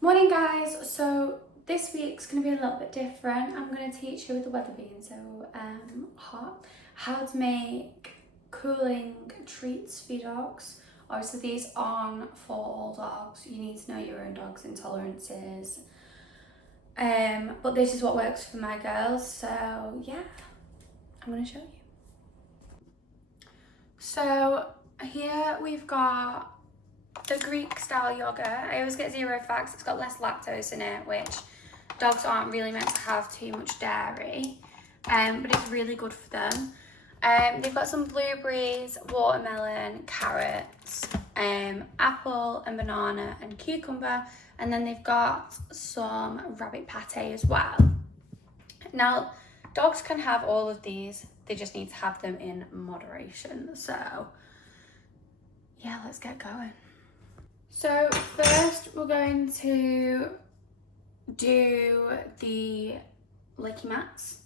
Morning guys, so this week's going to be a little bit different. I'm going to teach you, with the weather being so hot, how to make cooling treats for your dogs. Obviously these aren't for all dogs, you need to know your own dog's intolerances. But this is what works for my girls, so yeah, I'm going to show you. So here we've got the Greek style yogurt. I always get zero fats. It's got less lactose in it, which dogs aren't really meant to have too much dairy, but it's really good for them. They've got some blueberries, watermelon, carrots, apple and banana and cucumber, and then they've got some rabbit pate as well. Now, dogs can have all of these, they just need to have them in moderation. So yeah, let's get going. So first we're going to do the licky mats.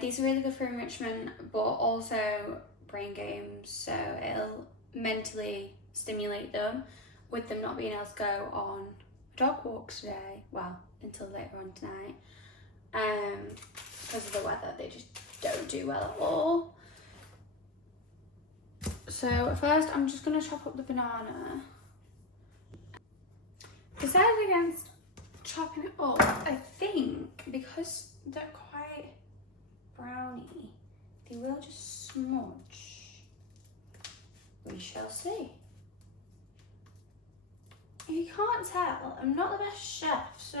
These are really good for enrichment, but also brain games, so it'll mentally stimulate them with them not being able to go on a dog walk today, well, until later on tonight, because of the weather. They just don't do well at all. So first I'm just going to chop up the banana. Decided against chopping it up, I think, because they're quite browny, they will just smudge. We shall see. You can't tell, I'm not the best chef, so,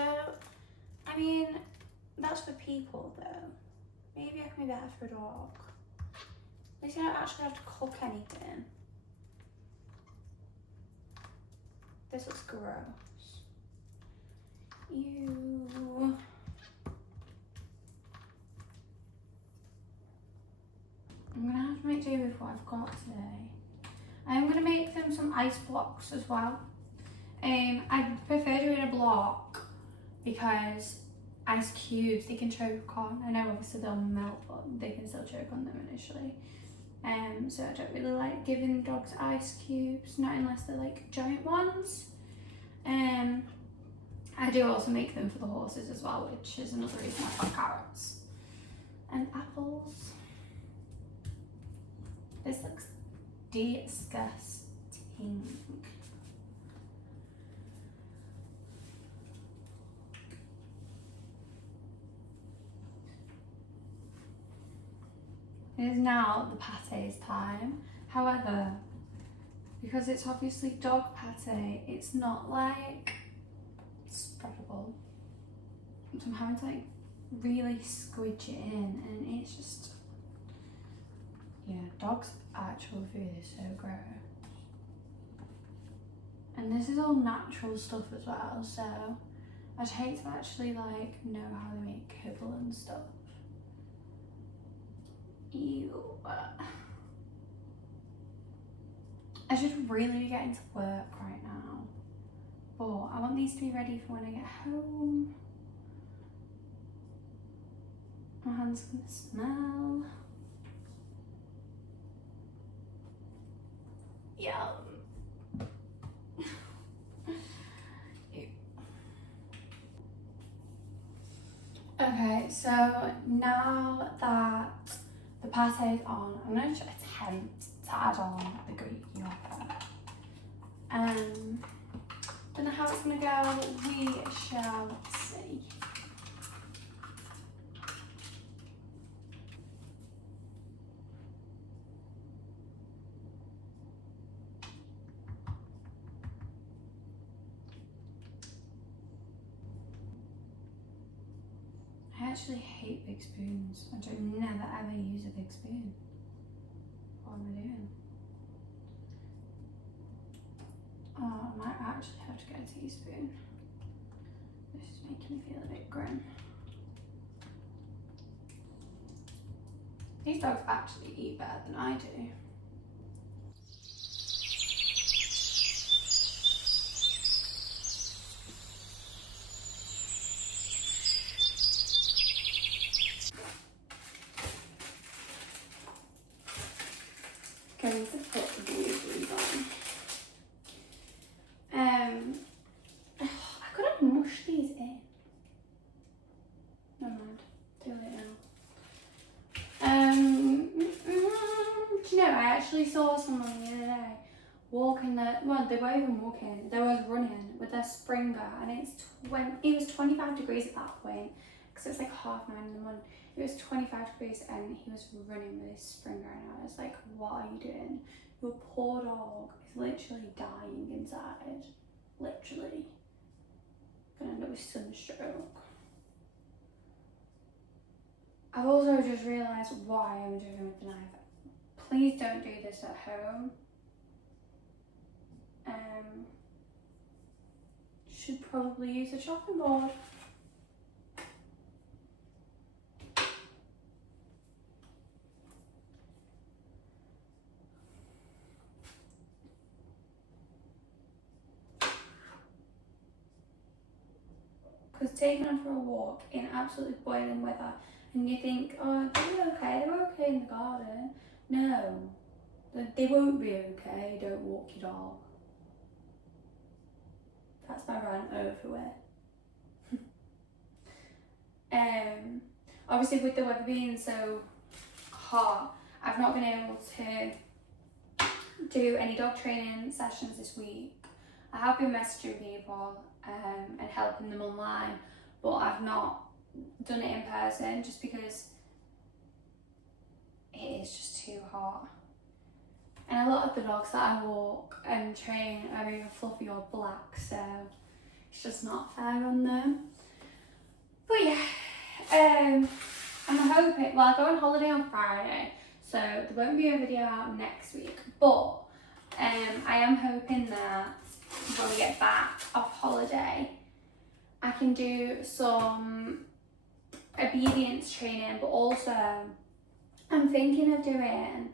I mean, that's for people though. Maybe I can be better for a dog. At least I don't actually have to cook anything. This looks gross. Ew. I'm gonna have to make do with what I've got today. I'm gonna make them some ice blocks as well. I prefer doing a block because ice cubes they can choke on. I know obviously they'll melt, but they can still choke on them initially. So I don't really like giving dogs ice cubes, not unless they're like giant ones. I do also make them for the horses as well, which is another reason I've got carrots and apples. This looks disgusting. It is now the pate's time. However, because it's obviously dog pate, it's not like spreadable. So I'm having to like really squidge it in, and it's just, yeah, dog's actual food is so gross. And this is all natural stuff as well, so I'd hate to actually like know how they make kibble and stuff. Ew. I should really be getting to work right now, but I want these to be ready for when I get home. My hand's gonna smell. Yum. Okay, so now that the pate is on, I'm going to attempt to add on the Greek yogurt. Don't know how it's going to go, we shall see. I actually hate big spoons. I don't never ever use a big spoon. What am I doing? Oh, I might actually have to get a teaspoon. This is making me feel a bit grim. These dogs actually eat better than I do. Going to put the blueberries on. I could have saw someone the other day walking well, they weren't even walking, they was running with their Springer, and it was 25 degrees at that point, because it was like 9:30 in the morning. It was 25 degrees and he was running with his Springer, and I was like, what are you doing? Your poor dog is literally dying inside. Literally. Gonna end up with sunstroke. I've also just realised why I'm doing with the knife. Please don't do this at home. Should probably use a chopping board. Because taking her for a walk in absolutely boiling weather, and you think, oh, they were okay in the garden. No, they won't be okay, don't walk your dog. That's my rant over it. Obviously with the weather being so hot, I've not been able to do any dog training sessions this week. I have been messaging people and helping them online, but I've not done it in person just because it is just too hot. And a lot of the dogs that I walk and train are either fluffy or black, so it's just not fair on them. But yeah, I'm hoping, well, I go on holiday on Friday, so there won't be a video out next week, but I am hoping that when we get back off holiday, I can do some obedience training, but also I'm thinking of doing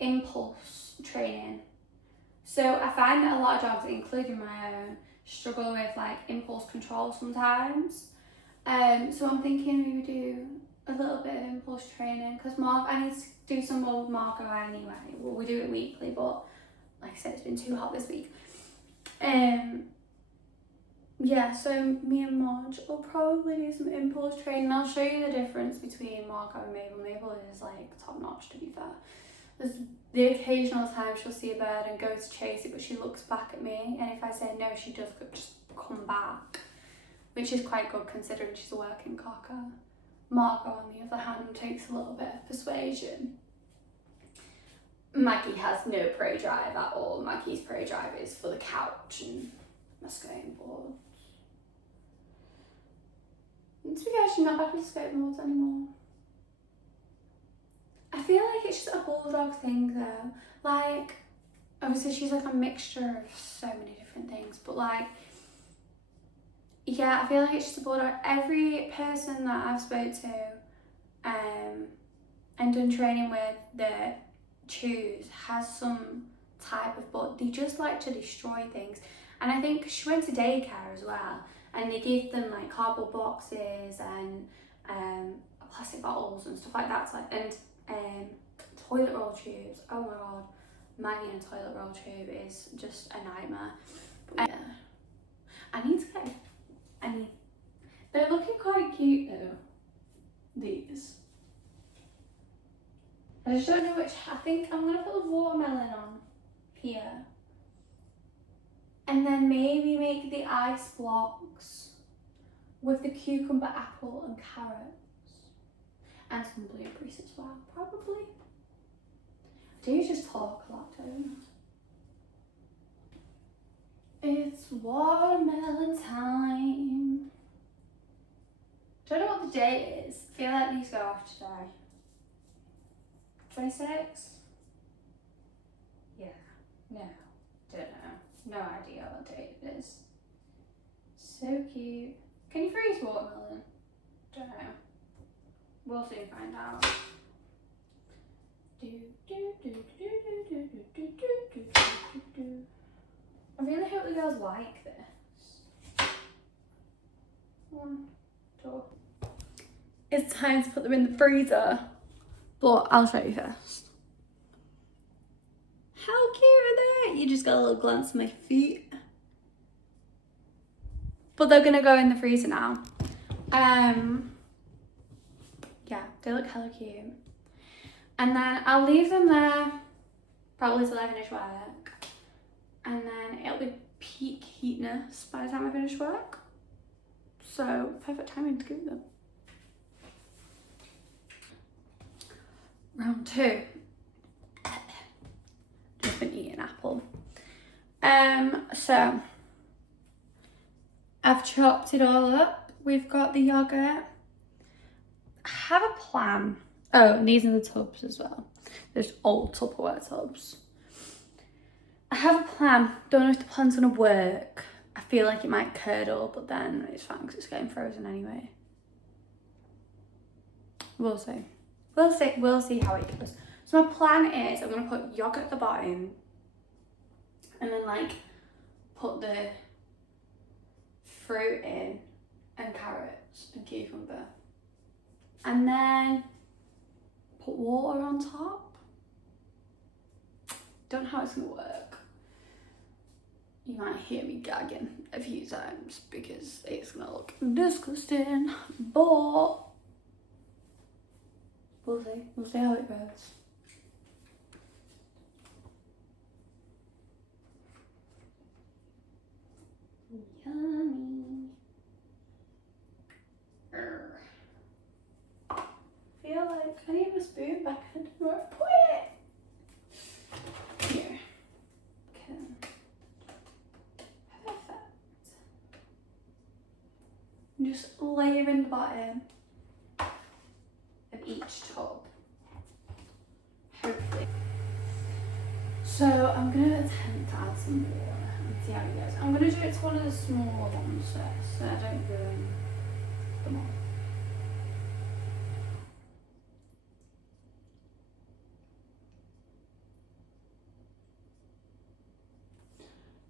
impulse training. So I find that a lot of dogs, including my own, struggle with like impulse control sometimes. So I'm thinking we would do a little bit of impulse training, because I need to do some more with Marco anyway. Well, we do it weekly, but like I said, it's been too hot this week. Yeah, so me and Marge will probably do some impulse training. I'll show you the difference between Marco and Mabel. Mabel is like top notch, to be fair. There's the occasional time she'll see a bird and go to chase it, but she looks back at me, and if I say no, she does just come back, which is quite good considering she's a working cocker. Marco, on the other hand, takes a little bit of persuasion. Maggie has no prey drive at all. Maggie's prey drive is for the couch and my skateboard. To be fair, she's not bad with skateboards anymore. I feel like it's just a bulldog thing though. Like, obviously she's like a mixture of so many different things, but like, yeah, I feel like it's just a bulldog. Every person that I've spoke to and done training with that chews has some type of, but they just like to destroy things. And I think she went to daycare as well, and they give them like cardboard boxes and plastic bottles and stuff like that, and toilet roll tubes. Oh my god, Maggie and a toilet roll tube is just a nightmare. But yeah, they're looking quite cute though, these. I just don't know which. I think I'm gonna put the watermelon on here, and then maybe make the ice blocks with the cucumber, apple and carrots, and some blueberries as well, probably. I do just talk a lot, don't I? It's watermelon time. Don't know what the date is. I feel like these go off today. 26? Yeah, no, don't know. No idea what date it is. So cute. Can you freeze watermelon? Don't know. We'll soon find out. I really hope the girls like this. 1, 2. It's time to put them in the freezer. But I'll show you first. How cute are they? You just got a little glance at my feet. But they're gonna go in the freezer now. Yeah, they look hella cute. And then I'll leave them there probably till I finish work. And then it'll be peak heatness by the time I finish work. So perfect timing to cook them. Round 2. Just been eating apple. So I've chopped it all up. We've got the yogurt. I have a plan. Oh, and these are the tubs as well. There's old Tupperware tubs. I have a plan. Don't know if the plan's gonna work. I feel like it might curdle, but then it's fine because it's getting frozen anyway. We'll see. We'll see how it goes. So my plan is I'm gonna put yogurt at the bottom and then like put the fruit in and carrots and cucumber. And then put water on top. Don't know how it's gonna work. You might hear me gagging a few times because it's gonna look disgusting, but we'll see. We'll see how it goes. Yummy. Feel like I need a spoon back. I don't know where to put it. Here. Okay. Perfect. Just layer in the bottom of each tub. Hopefully. So I'm gonna attempt to add some water and see how it goes. I'm gonna do it to one of the smaller ones first so I don't ruin them all.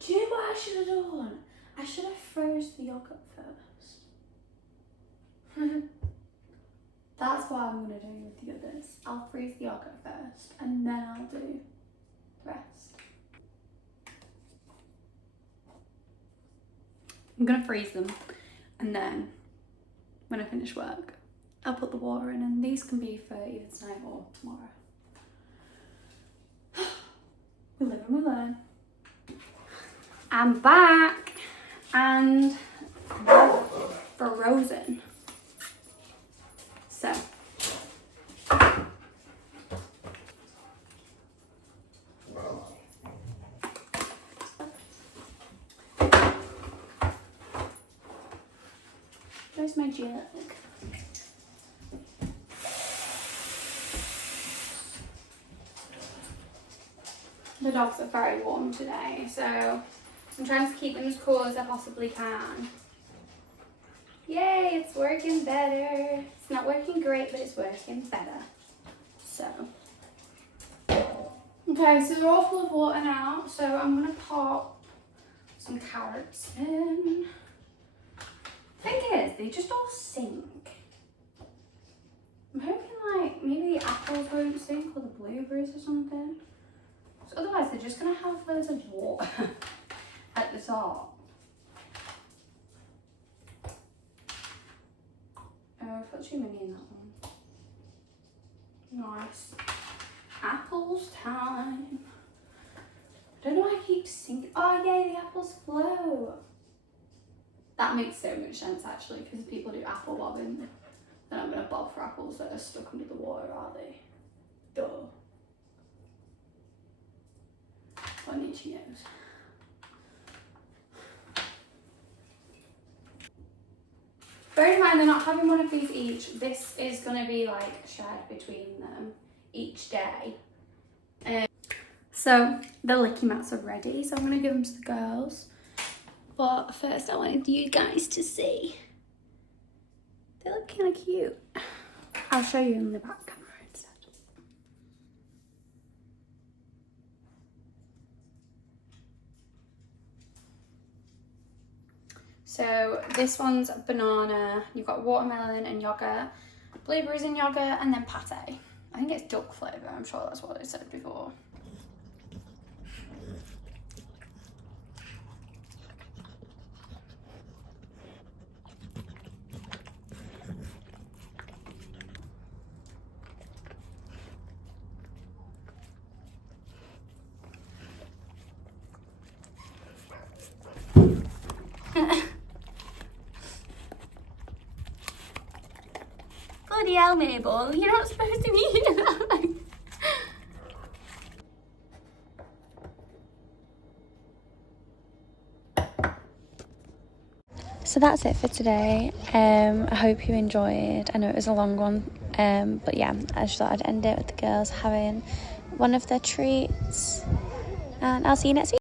Do you know what I should have done? I should have froze the yogurt first. That's what I'm going to do with the others. I'll freeze the yogurt first and then I'll do the rest. I'm going to freeze them and then when I finish work, I'll put the water in and these can be for either tonight or tomorrow. We live and we learn. I'm back and they're frozen. So there's my jug. The dogs are very warm today, so I'm trying to keep them as cool as I possibly can. Yay, it's working better. It's not working great, but it's working better. So, okay, so they're all full of water now. So I'm gonna pop some carrots in. Thing is, they just all sink. I'm hoping like maybe the apples won't sink or the blueberries or something. So otherwise they're just gonna have loads of water at the top. Oh, I've got too many in that one. Nice. Apples time. I don't know why I keep sinking. Oh yay, the apples float. That makes so much sense actually, because people do apple bobbing. Then I'm gonna bob for apples that are stuck under the water, are they? Duh. What nature knows. Bear in mind they're not having one of these each. This is going to be like shared between them each day. So the licky mats are ready, so I'm going to give them to the girls. But first I wanted you guys to see. They look kind of cute. I'll show you in the back camera instead. So this one's banana, you've got watermelon and yogurt, blueberries and yogurt, and then pate. I think it's duck flavour, I'm sure that's what I said before. Bloody hell, Mabel, you're not supposed to be eating that. So that's it for today. I hope you enjoyed. I know it was a long one, but yeah, I just thought I'd end it with the girls having one of their treats, and I'll see you next week.